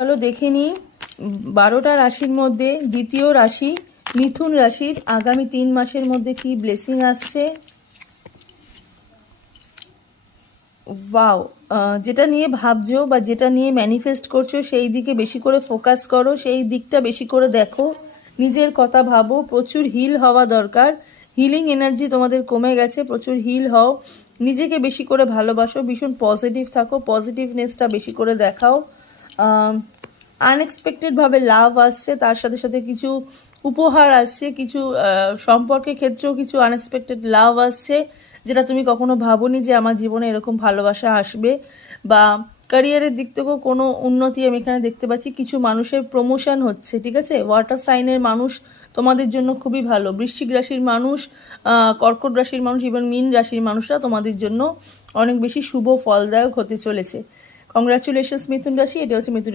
চলো দেখে নিই 12টা রাশির মধ্যে দ্বিতীয় রাশি মিথুন রাশির আগামী 3 মাসের মধ্যে কি ব্লেসিং আসছে। ওয়াও, যেটা নিয়ে ভাবছো বা যেটা নিয়ে ম্যানিফেস্ট করছো সেই দিকে বেশি করে ফোকাস করো, সেই দিকটা বেশি করে দেখো, নিজের কথা ভাবো। প্রচুর হিল হওয়া দরকার, হিলিং এনার্জি তোমাদের কমে গেছে, প্রচুর হিল হও, নিজেকে বেশি করে ভালোবাসো, ভীষণ পজিটিভ থাকো, পজিটিভনেসটা বেশি করে দেখাও। আনএক্সপেক্টেডভাবে লাভ আসছে, তার সাথে সাথে কিছু উপহার আসছে, কিছু সম্পর্কের ক্ষেত্রেও কিছু আনএক্সপেক্টেড লাভ আসছে, যেটা তুমি কখনো ভাবোনি যে আমার জীবনে এরকম ভালোবাসা আসবে। বা ক্যারিয়ারের দিক থেকেও কোনো উন্নতি আমি এখানে দেখতে পাচ্ছি, কিছু মানুষের প্রমোশন হচ্ছে, ঠিক আছে। ওয়াটার সাইনের মানুষ তোমাদের জন্য খুবই ভালো, বৃশ্চিক রাশির মানুষ, কর্কট রাশির মানুষ, ইভেন মীন রাশির মানুষরা তোমাদের জন্য অনেক বেশি শুভ ফলদায়ক হতে চলেছে। কংগ্রাচুলেশনস মিথুন রাশি। এটা হচ্ছে মিথুন রাশি।